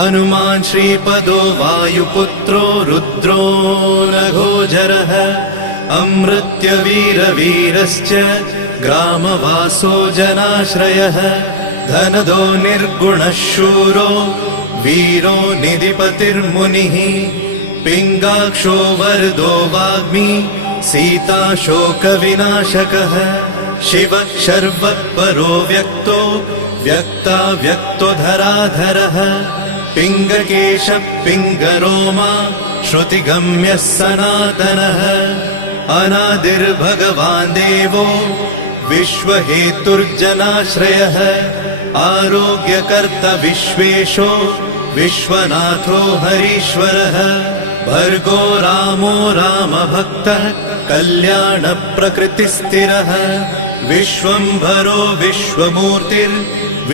हनुमान् श्रीपदो वायुपुत्रो रुद्रो नघोजरः अमृत्यवीरवीरश्च ग्रामवासो जनाश्रयः धनदो निर्गुणः शूरो वीरो निधिपतिर्मुनिः पिङ्गाक्षो वरदो वाग्मी सीता शोकविनाशकः शिवः शर्वः व्यक्तो व्यक्तो धराधरः पिङ्गकेशः पिङ्गरोमा श्रुतिगम्यः सनातनः अनादिर्भगवान् देवो विश्वहेतुर्जनाश्रयः आरोग्यकर्ता विश्वेशो विश्वनाथो हरीश्वरः भर्गो रामो रामभक्तः कल्याणप्रकृतिस्थिरः विश्वम्भरो विश्वमूर्तिर्